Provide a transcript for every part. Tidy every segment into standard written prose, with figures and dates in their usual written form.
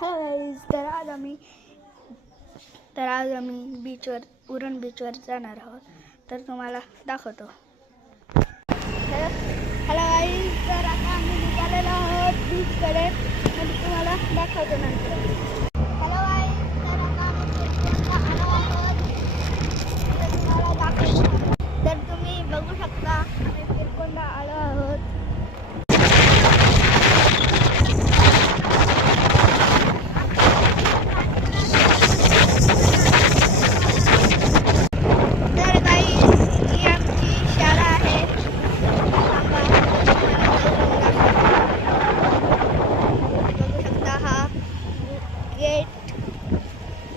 Guys तर आज आम्ही बीचवर उरण बीचवर जाणार आहोत. तर तुम्हाला दाखवतो. हॅलो गाईज, तर आता आम्ही निघालेलो आहोत बीचकडे. मग तुम्हाला दाखवतो नंतर. हॅलो गाईज, तर आता आम्ही बीचवरला आलो आहोत. तर तुम्हाला दाखवतो. तर तुम्ही बघू शकता आम्ही बिरकोंडा आलो आहोत.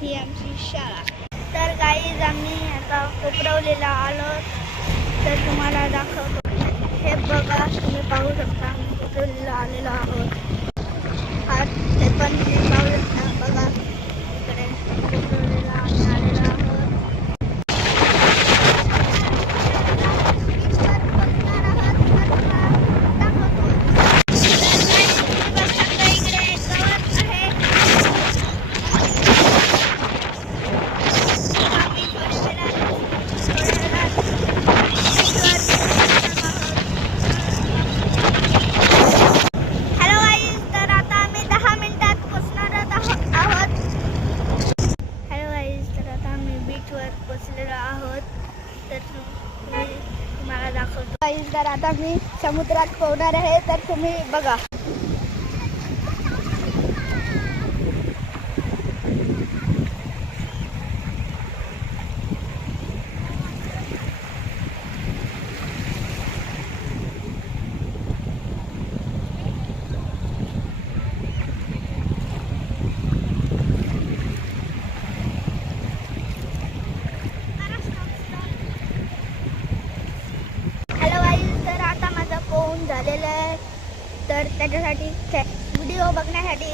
ही आमची शाळा. तर गाईज आम्ही आता कोपरवलेला आलो. तर तुम्हाला दाखवतो. हे बघा, तुम्ही पाहू शकता आम्ही कोपरवलेला आलेलो आहोत. हा ते पण पाहू शकता. बघा इकडे कोपरवलेला आम्ही आलेलो आहोत. पोचलेलो आहोत. तर तुम्हाला दाखवतो. तर आता मी समुद्रात पोहणार आहे. तर तुम्ही बघा. झालेलं आहे. तर त्याच्यासाठी व्हिडिओ बघण्यासाठी